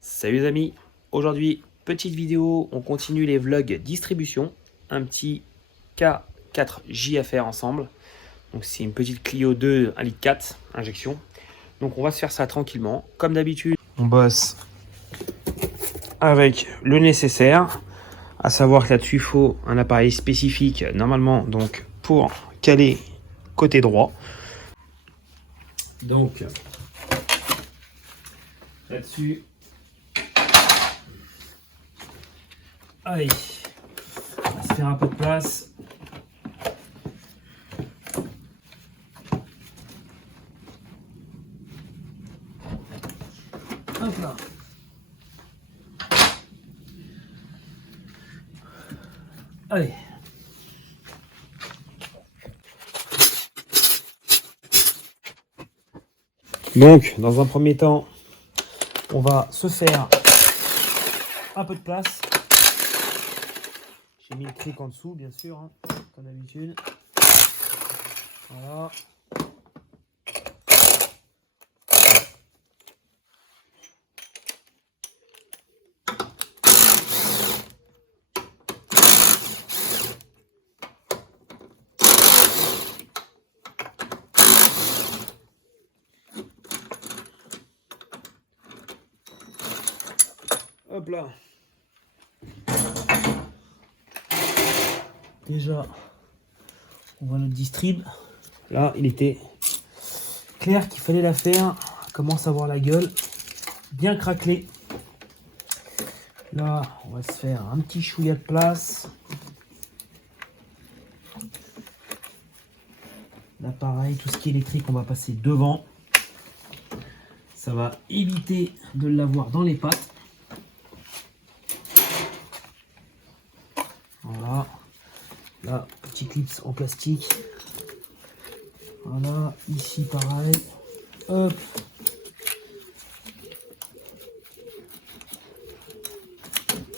Salut les amis, aujourd'hui petite vidéo, on continue les vlogs distribution, un petit K4J à faire ensemble. Donc c'est une petite Clio 2 1,4 litre injection. Donc on va se faire ça tranquillement, comme d'habitude. On bosse avec le nécessaire, à savoir que là-dessus il faut un appareil spécifique normalement donc pour caler côté droit. Donc là-dessus. Allez, on va se faire un peu de place. Hop là. Allez. Donc, dans un premier temps, on va se faire un peu de place. J'ai mis le cric en dessous, bien sûr, hein, comme d'habitude. Voilà. Hop là. Déjà, on voit notre distrib. Là, il était clair qu'il fallait la faire. On commence à voir la gueule. Bien craquelée. Là, on va se faire un petit chouïa de place. Là, pareil, tout ce qui est électrique, on va passer devant. Ça va éviter de l'avoir dans les pattes. Voilà. Là, petit clips en plastique. Voilà, ici pareil. Hop.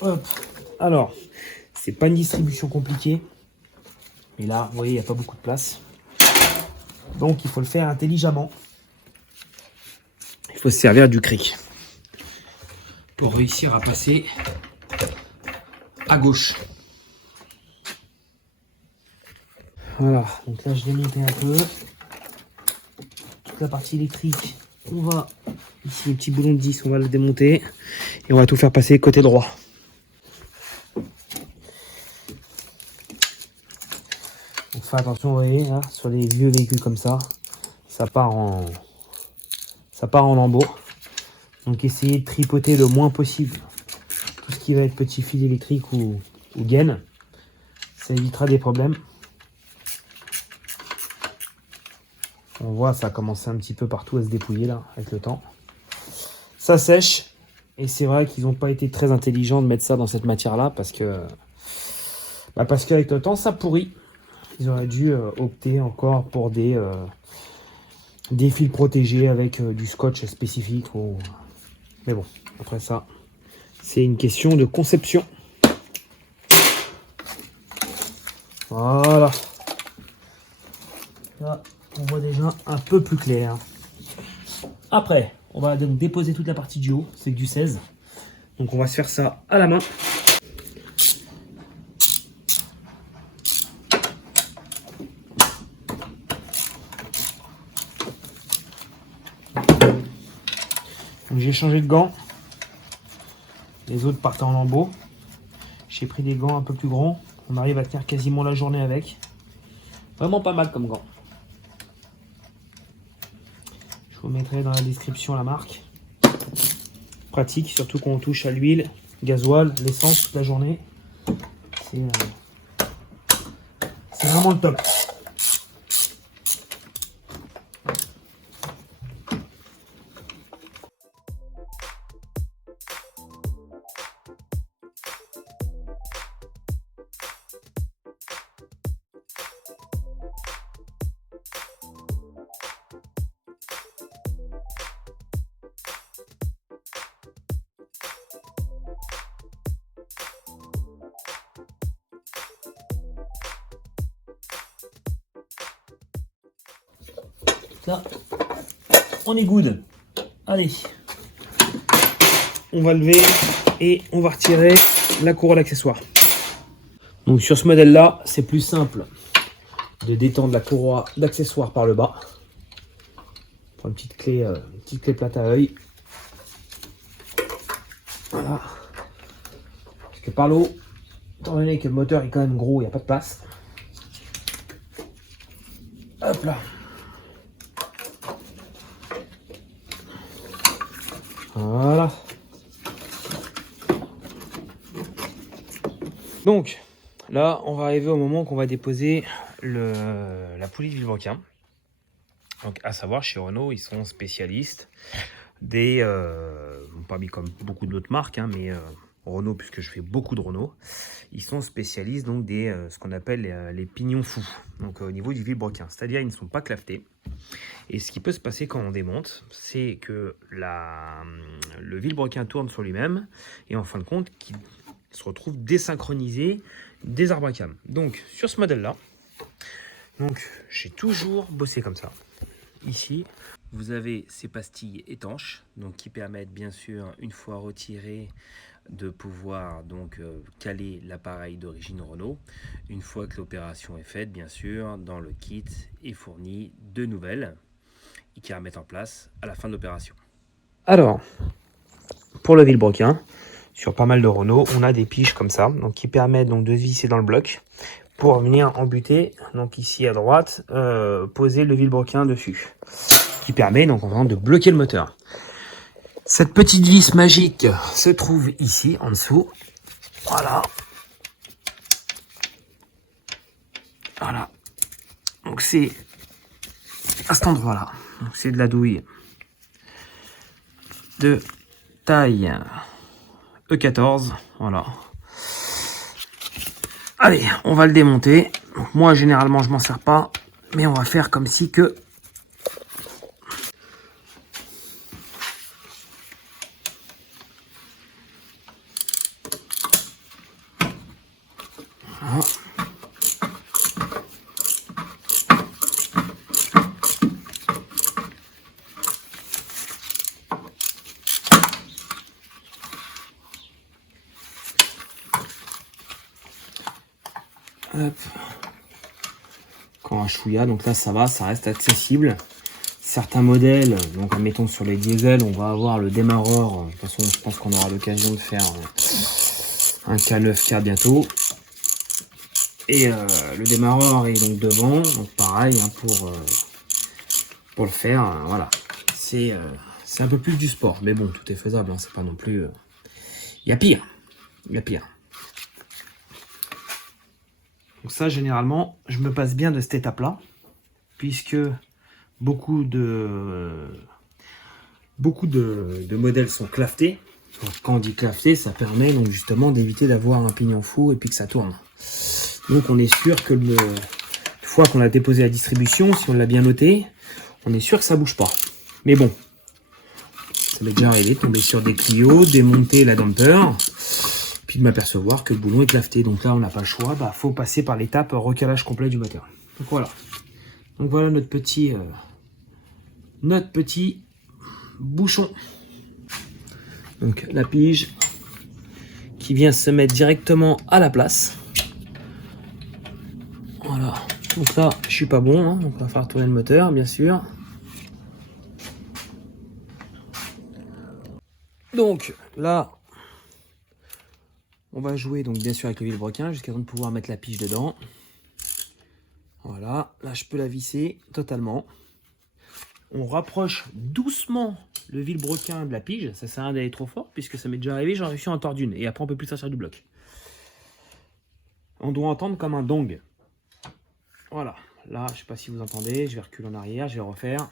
Hop. Alors, c'est pas une distribution compliquée. Mais là, vous voyez, il n'y a pas beaucoup de place. Donc, il faut le faire intelligemment. Il faut se servir du cric pour réussir à passer à gauche. Voilà, donc là je l'ai monté un peu. Toute la partie électrique, on va, ici le petit boulon de 10, on va le démonter. Et on va tout faire passer côté droit. Donc faites attention, vous voyez, là, sur les vieux véhicules comme ça, ça part en lambeaux. Donc essayez de tripoter le moins possible tout ce qui va être petit fil électrique ou gaine. Ça évitera des problèmes. On voit, ça a commencé un petit peu partout à se dépouiller là, avec le temps. Ça sèche. Et c'est vrai qu'ils n'ont pas été très intelligents de mettre ça dans cette matière-là parce que, parce qu'avec le temps, ça pourrit. Ils auraient dû opter encore pour des fils protégés avec du scotch spécifique. Mais bon, après ça, c'est une question de conception. Voilà. Là, on voit déjà un peu plus clair. Après, on va donc déposer toute la partie du haut, c'est que du 16. Donc on va se faire ça à la main. J'ai changé de gants. Les autres partaient en lambeaux. J'ai pris des gants un peu plus grands. On arrive à tenir quasiment la journée avec. Vraiment pas mal comme gants. Je vous mettrai dans la description la marque. Pratique, surtout quand on touche à l'huile, gasoil, l'essence toute la journée. C'est vraiment le top. là, on est good. Allez, on va lever et on va retirer la courroie d'accessoire. Donc sur ce modèle-là, c'est plus simple de détendre la courroie d'accessoire par le bas. On prend une petite clé plate à œil. Voilà. Parce que par l'eau, étant donné que le moteur est quand même gros, il n'y a pas de place. Hop là. Voilà. Donc, là, on va arriver au moment qu'on va déposer la poulie de vilebrequin. Donc, à savoir, chez Renault, ils sont spécialistes des... pas mis comme beaucoup d'autres marques, hein, mais Renault, puisque je fais beaucoup de Renault, ils sont spécialistes donc des ce qu'on appelle les pignons fous, donc au niveau du vilebrequin. C'est-à-dire, ils ne sont pas clavetés. Et ce qui peut se passer quand on démonte, c'est que le vilebrequin tourne sur lui-même et en fin de compte, qu'il se retrouve désynchronisé des arbres à cam. Donc, sur ce modèle-là, j'ai toujours bossé comme ça. Ici, vous avez ces pastilles étanches, donc qui permettent bien sûr, une fois retirées, de pouvoir donc caler l'appareil d'origine Renault. Une fois que l'opération est faite, bien sûr, dans le kit est fourni de nouvelles et qui remettent en place à la fin de l'opération. Alors, pour le vilebrequin, sur pas mal de Renault, on a des piges comme ça, donc qui permettent donc de visser dans le bloc pour venir embuter, donc ici à droite, poser le vilebrequin dessus, qui permet donc vraiment de bloquer le moteur. Cette petite vis magique se trouve ici en dessous. Voilà. Voilà. Donc c'est à cet endroit-là. Donc c'est de la douille de taille E14. Voilà. Allez, on va le démonter. Donc, moi généralement je m'en sers pas, mais on va faire comme si que... Voilà. Hop. Quand un chouïa, donc là ça va, ça reste accessible. Certains modèles, donc admettons sur les diesels, on va avoir le démarreur. De toute façon, je pense qu'on aura l'occasion de faire un K9K bientôt. Et le démarreur est donc devant, donc pareil hein, pour le faire, voilà. C'est un peu plus du sport, mais bon, tout est faisable, hein, c'est pas non plus... Il y a pire, il y a pire. Donc ça, généralement, je me passe bien de cette étape-là, puisque beaucoup de modèles sont clavetés. Donc, quand on dit claveté, ça permet donc justement d'éviter d'avoir un pignon fou et puis que ça tourne. Donc on est sûr que une fois qu'on l'a déposé à la distribution, si on l'a bien noté, on est sûr que ça bouge pas. Mais bon, ça m'est déjà arrivé de tomber sur des Clio, démonter la damper, puis de m'apercevoir que le boulon est claveté. Donc là, on n'a pas le choix, bah, faut passer par l'étape recalage complet du moteur. Donc voilà. Donc voilà notre petit bouchon. Donc la pige qui vient se mettre directement à la place. Voilà. Donc là, je suis pas bon, hein, donc on va faire tourner le moteur, bien sûr. Donc là, on va jouer donc bien sûr avec le vilebrequin jusqu'à temps de pouvoir mettre la pige dedans. Voilà, là je peux la visser totalement. On rapproche doucement le vilebrequin de la pige, ça sert à rien d'aller trop fort puisque ça m'est déjà arrivé, j'en ai réussi à en tordre une et après on peut plus sortir du bloc. On doit entendre comme un dong. Voilà, là je sais pas si vous entendez, je vais reculer en arrière, je vais refaire.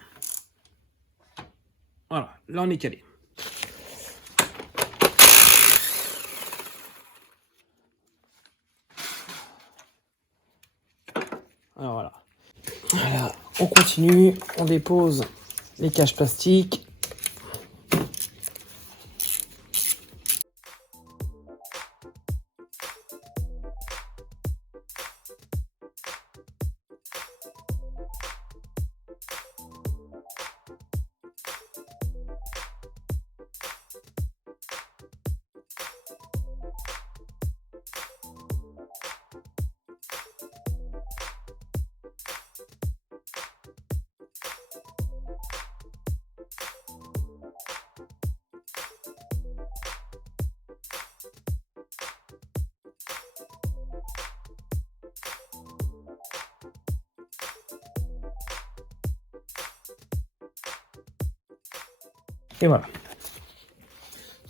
Voilà, là on est calé. Alors voilà. Voilà, on continue, on dépose les caches plastiques. Et voilà.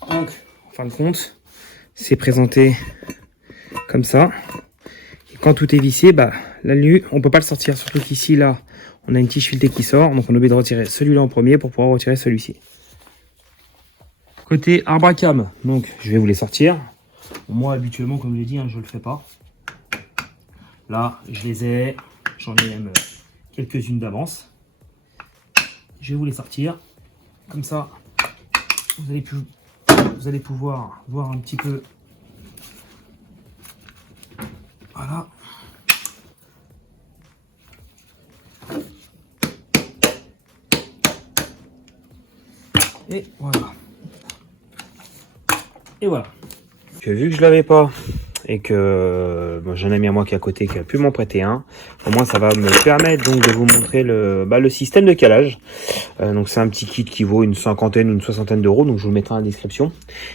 Donc, en fin de compte, c'est présenté comme ça. Et quand tout est vissé, bah, l'alu, on peut pas le sortir. Surtout qu'ici, là, on a une tige filetée qui sort. Donc, on est obligé de retirer celui-là en premier pour pouvoir retirer celui-ci. Côté arbre à cam, donc, je vais vous les sortir. Moi, habituellement, comme je l'ai dit, hein, je le fais pas. Là, je les ai. J'en ai même quelques-unes d'avance. Je vais vous les sortir. Comme ça, vous allez pouvoir voir un petit peu. Voilà. Et voilà. Et voilà. Vu que je l'avais pas et que j'ai un ami à moi qui est à côté qui a pu m'en prêter un, au moins ça va me permettre donc de vous montrer le système de calage. Donc c'est un petit kit qui vaut une cinquantaine ou une soixantaine d'euros, donc je vous le mettrai en description.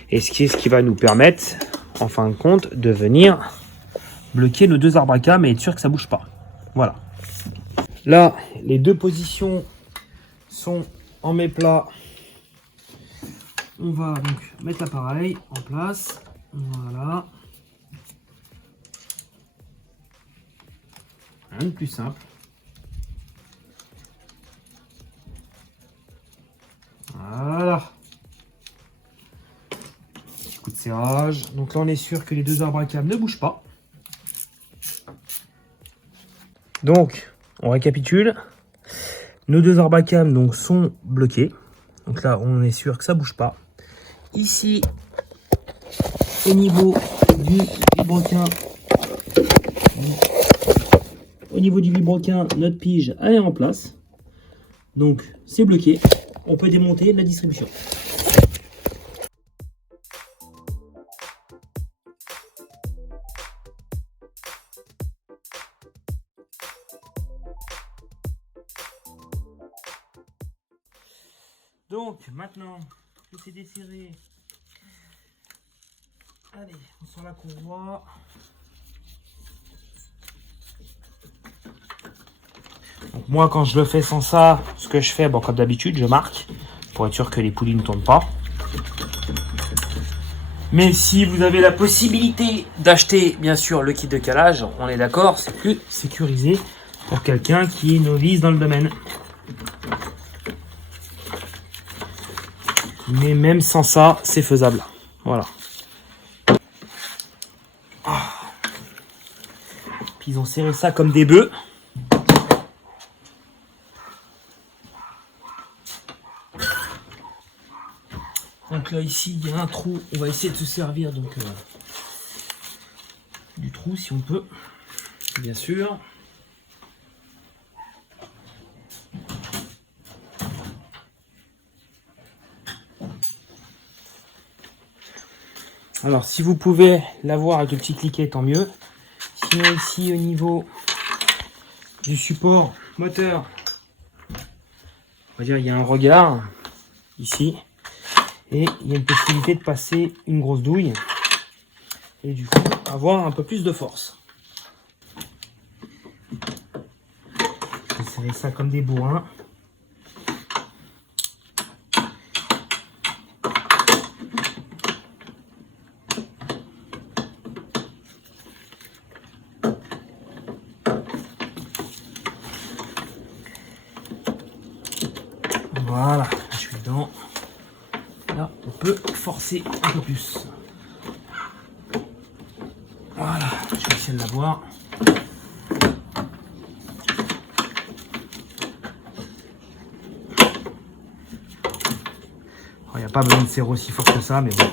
Et ce qui va nous permettre, en fin de compte, de venir bloquer nos deux arbres à cam et être sûr que ça bouge pas. Voilà. Là, les deux positions sont en méplats. On va donc mettre l'appareil en place. Voilà. Rien de plus simple. Voilà. Petit coup de serrage. Donc là, on est sûr que les deux arbres à cam ne bougent pas. Donc, on récapitule. Nos deux arbres à cam donc, sont bloqués. Donc là, on est sûr que ça bouge pas. Ici, au niveau du vilebrequin, notre pige elle est en place. Donc, c'est bloqué. On peut démonter la distribution. Donc, maintenant que c'est desserré, allez, on sort la courroie. Donc moi, quand je le fais sans ça, ce que je fais, bon, comme d'habitude, je marque pour être sûr que les poulies ne tournent pas. Mais si vous avez la possibilité d'acheter, bien sûr, le kit de calage, on est d'accord, c'est plus sécurisé pour quelqu'un qui est novice dans le domaine. Mais même sans ça, c'est faisable. Voilà. Puis ils ont serré ça comme des bœufs. Donc là, ici, il y a un trou. On va essayer de se servir donc du trou si on peut, bien sûr. Alors, si vous pouvez l'avoir avec le petit cliquet, tant mieux. Sinon, ici, au niveau du support moteur, on va dire il y a un regard ici. Et il y a une possibilité de passer une grosse douille. Et du coup, avoir un peu plus de force. Je vais serrer ça comme des bourrins. Voilà, je suis dedans. Là, on peut forcer un peu plus. Voilà, je vais essayer de l'avoir. Il n'y a pas besoin de serrer aussi fort que ça, mais bon.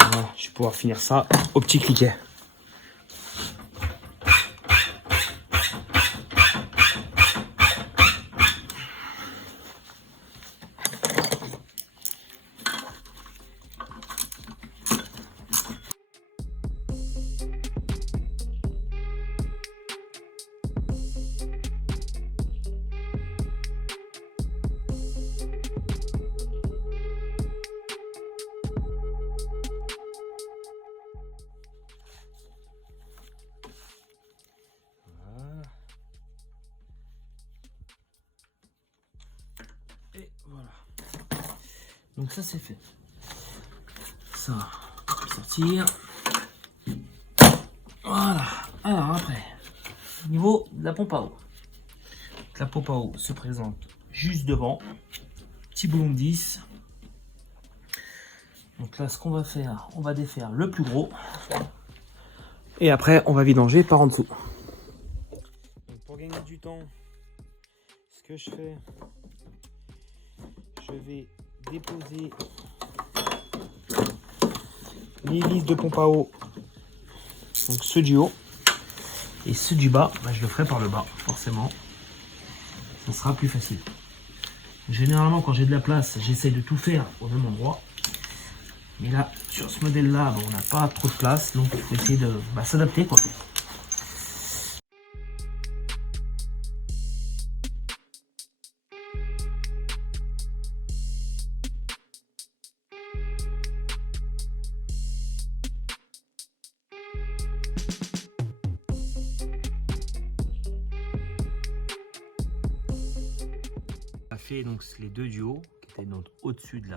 Voilà, je vais pouvoir finir ça au petit cliquet. Voilà. Donc ça c'est fait. Ça, on va sortir. Voilà. Alors après, au niveau de la pompe à eau. La pompe à eau se présente juste devant. Petit boulon de 10. Donc là, ce qu'on va faire, on va défaire le plus gros. Et après, on va vidanger par en dessous. Donc pour gagner du temps, ce que je fais, je vais déposer les vis de pompe à eau. Donc ceux du haut. Et ceux du bas, bah, je le ferai par le bas, forcément. Ça sera plus facile. Généralement, quand j'ai de la place, j'essaie de tout faire au même endroit. Mais là, sur ce modèle-là, on n'a pas trop de place, donc il faut essayer de s'adapter, quoi. On a fait donc les deux du haut, qui étaient donc au-dessus de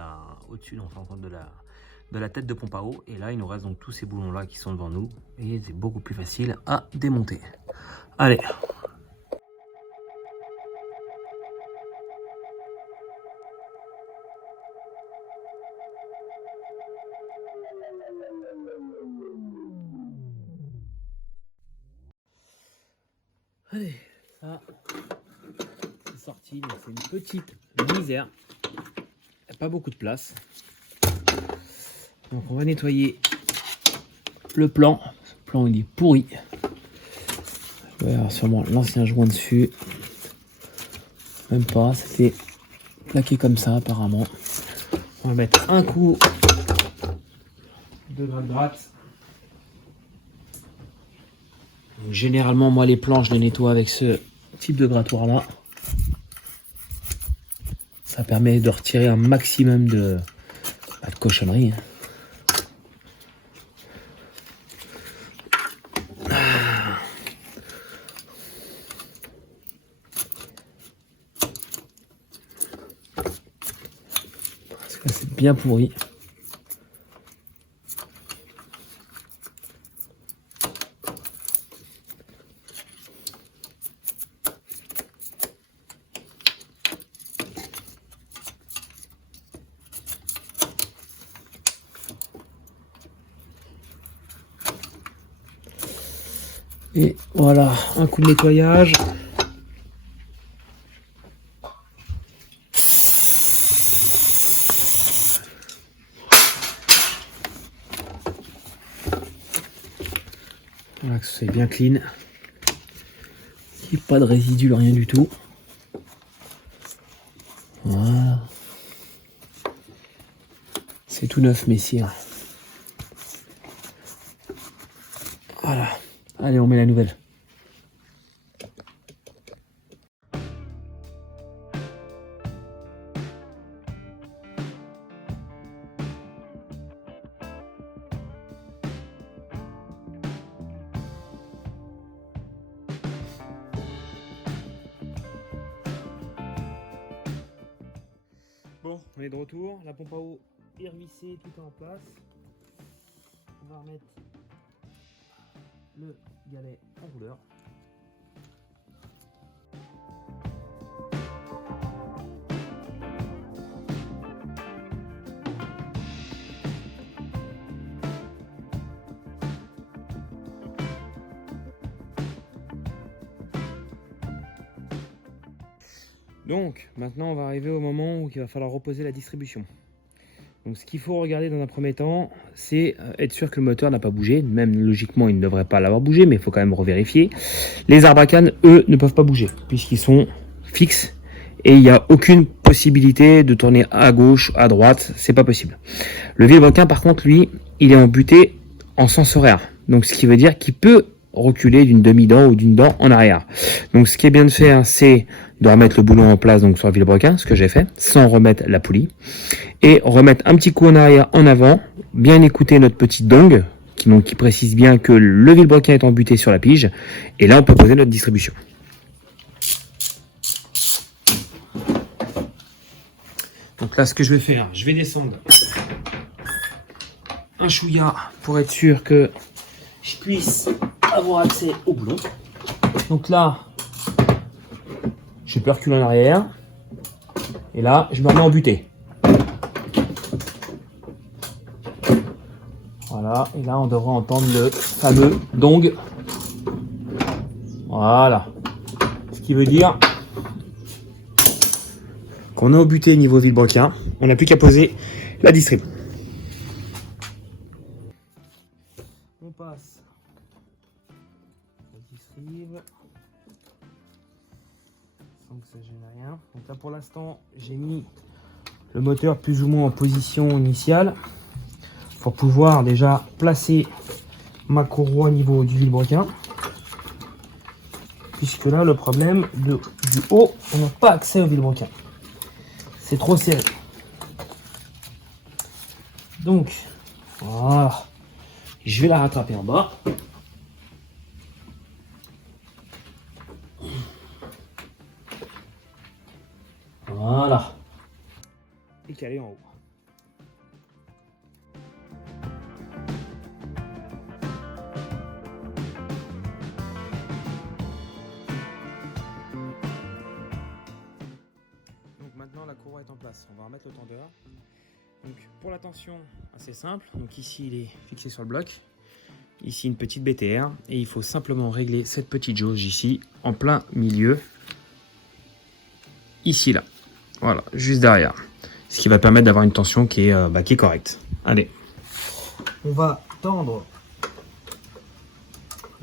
la tête de pompe à eau. Et là, il nous reste donc tous ces boulons là qui sont devant nous. Et c'est beaucoup plus facile à démonter. Allez. Allez, ça c'est sorti, mais c'est une petite misère. Il n'y a pas beaucoup de place. Donc on va nettoyer le plan. Le plan il est pourri. Il va y avoir sûrement l'ancien joint dessus. Même pas, c'était plaqué comme ça apparemment. On va mettre un coup de gratte. Donc, généralement moi les plans je les nettoie avec ce type de grattoir là. Ça permet de retirer un maximum de cochonneries. Parce que c'est bien pourri. Et voilà, un coup de nettoyage. Voilà, que c'est bien clean. Il n'y a pas de résidus, rien du tout. Voilà. C'est tout neuf, messire. Voilà. Allez, on met la nouvelle. Bon, on est de retour. La pompe à eau est revissée, tout est en place. On va remettre le galet en rouleur. Donc maintenant on va arriver au moment où il va falloir reposer la distribution. Donc ce qu'il faut regarder dans un premier temps, c'est être sûr que le moteur n'a pas bougé. Même logiquement il ne devrait pas l'avoir bougé, mais il faut quand même revérifier. Les arbacanes, eux, ne peuvent pas bouger puisqu'ils sont fixes et il n'y a aucune possibilité de tourner à gauche, à droite, c'est pas possible. Le vilebrequin par contre, lui, il est embuté en sens horaire. Donc ce qui veut dire qu'il peut reculer d'une demi-dent ou d'une dent en arrière. Donc ce qui est bien de faire, c'est de remettre le boulon en place donc sur le vilebrequin, ce que j'ai fait, sans remettre la poulie, et remettre un petit coup en arrière, en avant, bien écouter notre petite dongue, qui précise bien que le vilebrequin est embuté sur la pige, et là on peut poser notre distribution. Donc là, ce que je vais faire, je vais descendre un chouïa pour être sûr que je puisse avoir accès au boulon. Donc là, je peux reculer en arrière. Et là, je me remets en butée. Voilà, et là, on devrait entendre le fameux dong. Voilà. Ce qui veut dire qu'on est au butée niveau Villebrequin. On n'a plus qu'à poser la distrib. On passe la distrib. Sans que ça gêne rien. Donc là, pour l'instant, j'ai mis le moteur plus ou moins en position initiale pour pouvoir déjà placer ma courroie au niveau du Villebrequin. Puisque là, le problème du haut, on n'a pas accès au Villebrequin. C'est trop serré. Donc, voilà. Je vais la rattraper en bas. Voilà. Et caler en haut. Donc maintenant la courroie est en place. On va remettre le tendeur. Donc pour la tension, assez simple. Donc ici il est fixé sur le bloc. Ici une petite BTR. Et il faut simplement régler cette petite jauge ici en plein milieu. Ici là. Voilà, juste derrière. Ce qui va permettre d'avoir une tension qui est correcte. Allez. On va tendre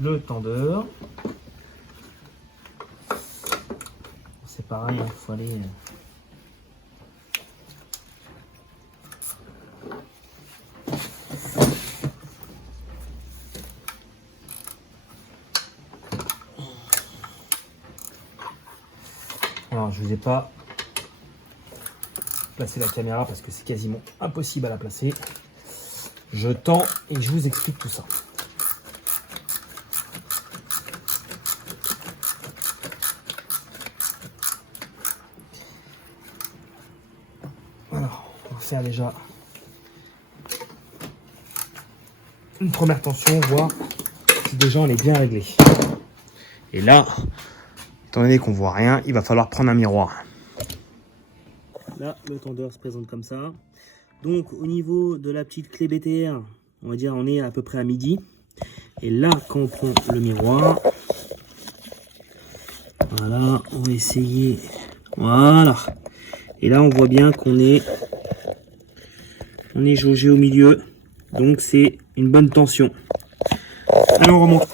le tendeur. C'est pareil, il faut aller... Alors, je ne vous ai pas placé la caméra parce que c'est quasiment impossible à la placer. Je tends et je vous explique tout ça. Alors, on va faire déjà une première tension, voir si déjà on est bien réglé. Et là, étant donné qu'on voit rien, il va falloir prendre un miroir. Là, le tendeur se présente comme ça. Donc, au niveau de la petite clé BTR, on va dire on est à peu près à midi. Et là, quand on prend le miroir, voilà, on va essayer. Voilà. Et là, on voit bien qu'on est jaugé au milieu. Donc, c'est une bonne tension. Allez, on remonte.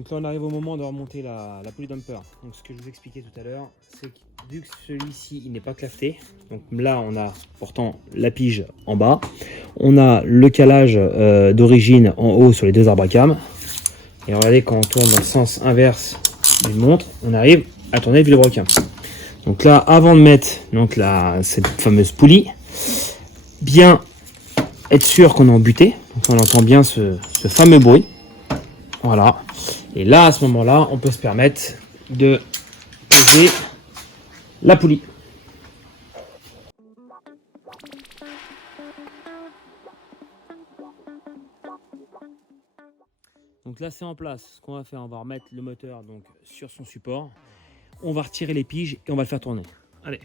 Donc là on arrive au moment de remonter la polydumper. Donc ce que je vous expliquais tout à l'heure, c'est que vu que celui-ci il n'est pas claveté, donc là on a pourtant la pige en bas, on a le calage d'origine en haut sur les deux arbres à cam, et regardez quand on tourne dans le sens inverse d'une montre, on arrive à tourner le Villebrequin. Donc là avant de mettre donc cette fameuse poulie, bien être sûr qu'on est en butée, donc on entend bien ce fameux bruit. Voilà. Et là, à ce moment-là, on peut se permettre de poser la poulie. Donc là c'est en place. Ce qu'on va faire, on va remettre le moteur donc sur son support. On va retirer les piges et on va le faire tourner. Allez.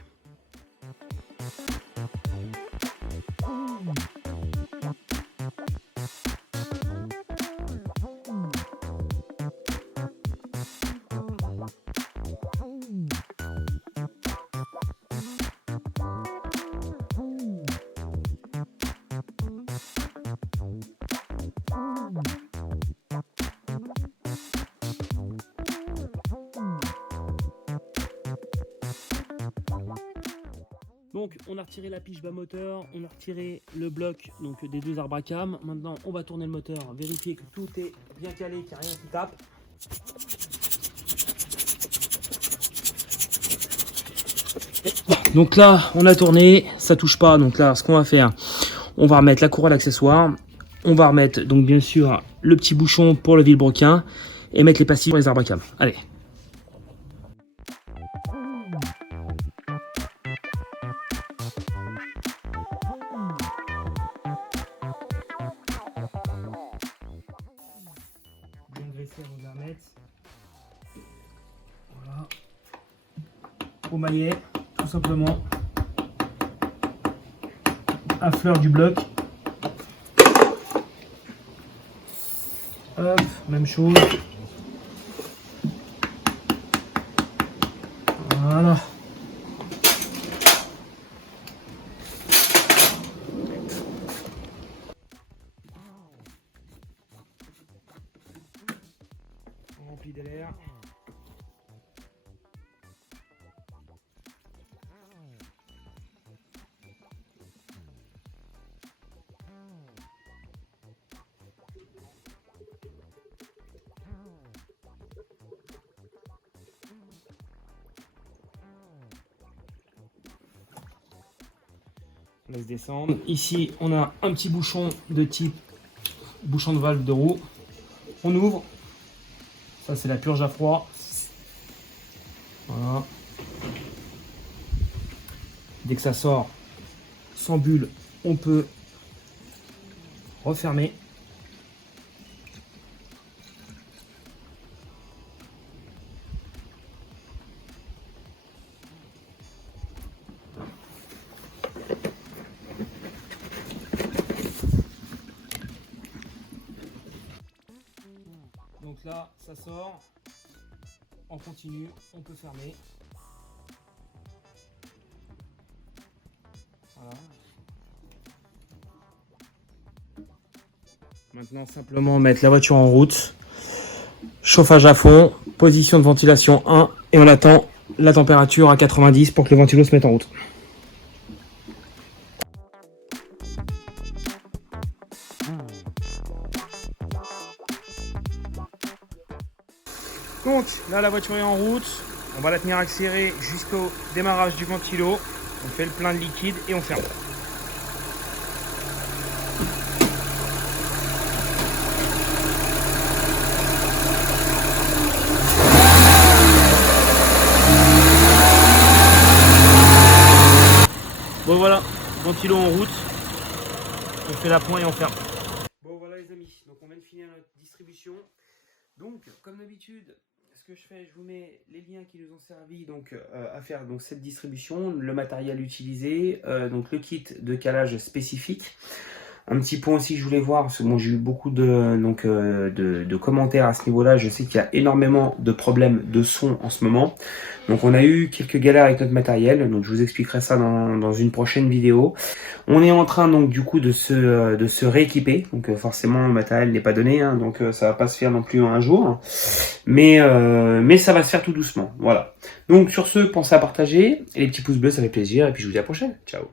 Donc on a retiré la pige bas moteur, on a retiré le bloc donc des deux arbres à cam. Maintenant on va tourner le moteur, vérifier que tout est bien calé, qu'il n'y a rien qui tape. Donc là on a tourné, ça touche pas. Donc là ce qu'on va faire, on va remettre la courroie d'accessoire. On va remettre donc bien sûr le petit bouchon pour le vilebrequin et mettre les pastilles pour les arbres à cam. Allez. Bien graissé avant de la remettre. Voilà. Au maillet, tout simplement. À fleur du bloc. Hop, même chose. Voilà. On remplit de l'air. On laisse descendre. Ici, on a un petit bouchon de type bouchon de valve de roue. On ouvre. Ça, c'est la purge à froid. Voilà. Dès que ça sort sans bulle, on peut refermer. Donc là, ça sort. On continue, on peut fermer. Voilà. Maintenant, simplement mettre la voiture en route. Chauffage à fond, position de ventilation 1 et on attend la température à 90 pour que le ventilo se mette en route. Donc là la voiture est en route, on va la tenir accélérée jusqu'au démarrage du ventilo, on fait le plein de liquide et on ferme. Bon voilà, ventilo en route, on fait l'appoint et on ferme. Bon voilà les amis, donc on vient de finir notre distribution. Donc comme d'habitude, ce que je fais, je vous mets les liens qui nous ont servi donc, à faire donc, cette distribution, le matériel utilisé, donc le kit de calage spécifique. Un petit point aussi que je voulais voir, parce que bon, j'ai eu beaucoup de commentaires à ce niveau-là. Je sais qu'il y a énormément de problèmes de son en ce moment. Donc on a eu quelques galères avec notre matériel, donc je vous expliquerai ça dans une prochaine vidéo. On est en train donc du coup de se rééquiper, donc forcément le matériel n'est pas donné, hein, donc ça va pas se faire non plus en un jour, mais ça va se faire tout doucement, voilà. Donc sur ce, pensez à partager, et les petits pouces bleus ça fait plaisir, et puis je vous dis à la prochaine, ciao.